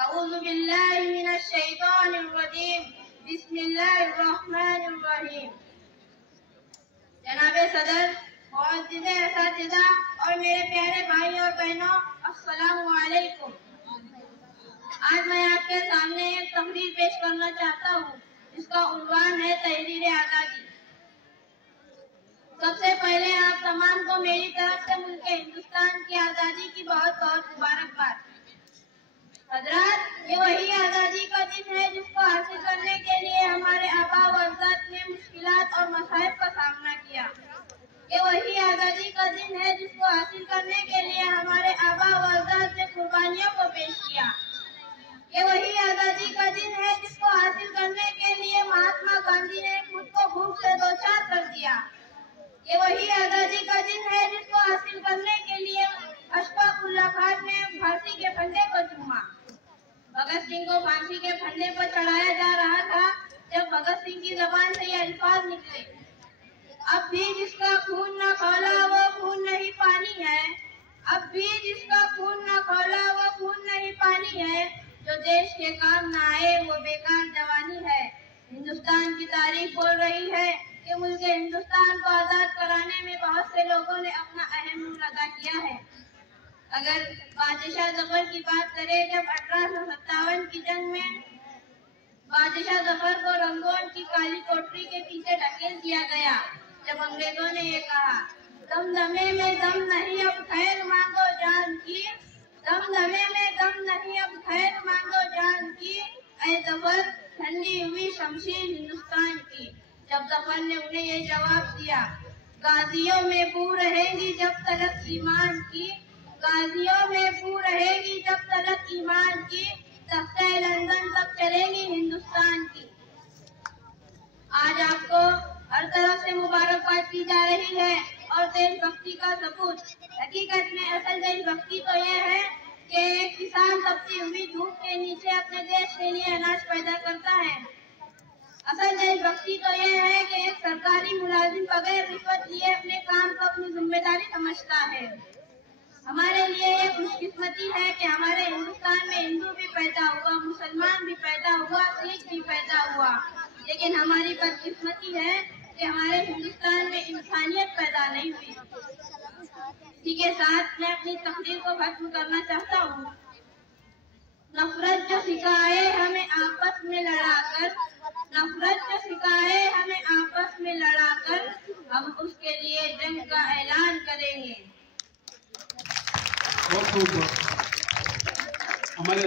औज़ुबिल्लाहि मिनश्शैतानिर्रजीम। बिस्मिल्लाहिर्रहमानिर्रहीम। जनाबे सदर, मुअज़्ज़िज़े असातिज़ा और मेरे प्यारे भाई और बहनों, अस्सलामु अलैकुम। आज मैं आपके सामने एक तकरीर पेश करना चाहता हूँ जिसका उन्वान है तहरीर आज़ादी। सबसे पहले आप तमाम को मेरी तरफ से मुल्क हिंदुस्तान की आज़ादी की बहुत बहुत मुबारकबाद। हज़रात, ये वही आज़ादी का दिन है जिसको हासिल करने के लिए हमारे आबा व अजदाद ने मुश्किलात और मसाइब का सामना किया। ये वही आज़ादी का दिन है जिसको हासिल करने के लिए हमारे आबा व अजदाद ने कुर्बानियों को पेश किया। ये वही आज़ादी का दिन है जिसको हासिल करने के लिए महात्मा गांधी ने खुद को भूख से दो चार कर दिया। ये वही आज़ादी का दिन है जिसको हासिल करने के लिए अशफाक उल्लाह खान ने फांसी के फंदे को चूमा। भगत सिंह को फांसी के फंदे पर चढ़ाया जा रहा था जब भगत सिंह की जबान से ये अल्फाज निकले, अब भी जिसका खून न खौला वो खून नहीं पानी है। अब भी जिसका खून न खौला वो खून नहीं पानी है। जो देश के काम न आए वो बेकार जवानी है। हिंदुस्तान की तारीफ बोल रही है कि मुल्क हिंदुस्तान को आजाद कराने में बहुत से लोगों ने अपना अहम रोल अदा किया है। अगर बादशाह जफर की बात करें, जब 1857 की जंग में बादशाह जफर को रंगोन की काली कोठरी के पीछे ढकेल दिया गया, जब अंग्रेजों ने ये कहा, दमदमे में दम नहीं अब खैर मांगो जान की, दमदमे में दम नहीं अब खैर मांगो जान की, ऐ जफर ठंडी हुई शमशीर हिंदुस्तान की। जब जफर ने उन्हें ये जवाब दिया, गाजियों में बू रहेगी जब तलक ईमान की, गाजियों में बू रहेगी जब तलक ईमान की, तख्ते लंदन तक चलेगी हिंदुस्तान की। आज आपको हर तरफ से मुबारकबाद की जा रही है और देशभक्ति का सबूत। हकीकत में असल देशभक्ति तो यह है कि एक किसान तपती हुई धूप के नीचे अपने देश के लिए अनाज पैदा करता है। असल देशभक्ति तो यह है कि एक सरकारी मुलाजिम बगैर रिश्वत लिए अपने काम को अपनी जिम्मेदारी समझता है। हमारे लिए ये खुशकिस्मती है कि हमारे हिंदुस्तान में हिंदू भी पैदा हुआ, मुसलमान भी पैदा हुआ, सिख भी पैदा हुआ, लेकिन हमारी बदकिस्मती है कि हमारे हिंदुस्तान में इंसानियत पैदा नहीं हुई। इसी के साथ मैं अपनी तकरीर को खत्म करना चाहता हूँ। नफरत जो सिखाए हमें आपस में लड़ाकर, नफरत जो सिखाए हमें आपस में लड़ाकर, हम उसके लिए जंग का ऐलान करेंगे। बहुत खूब। हमारे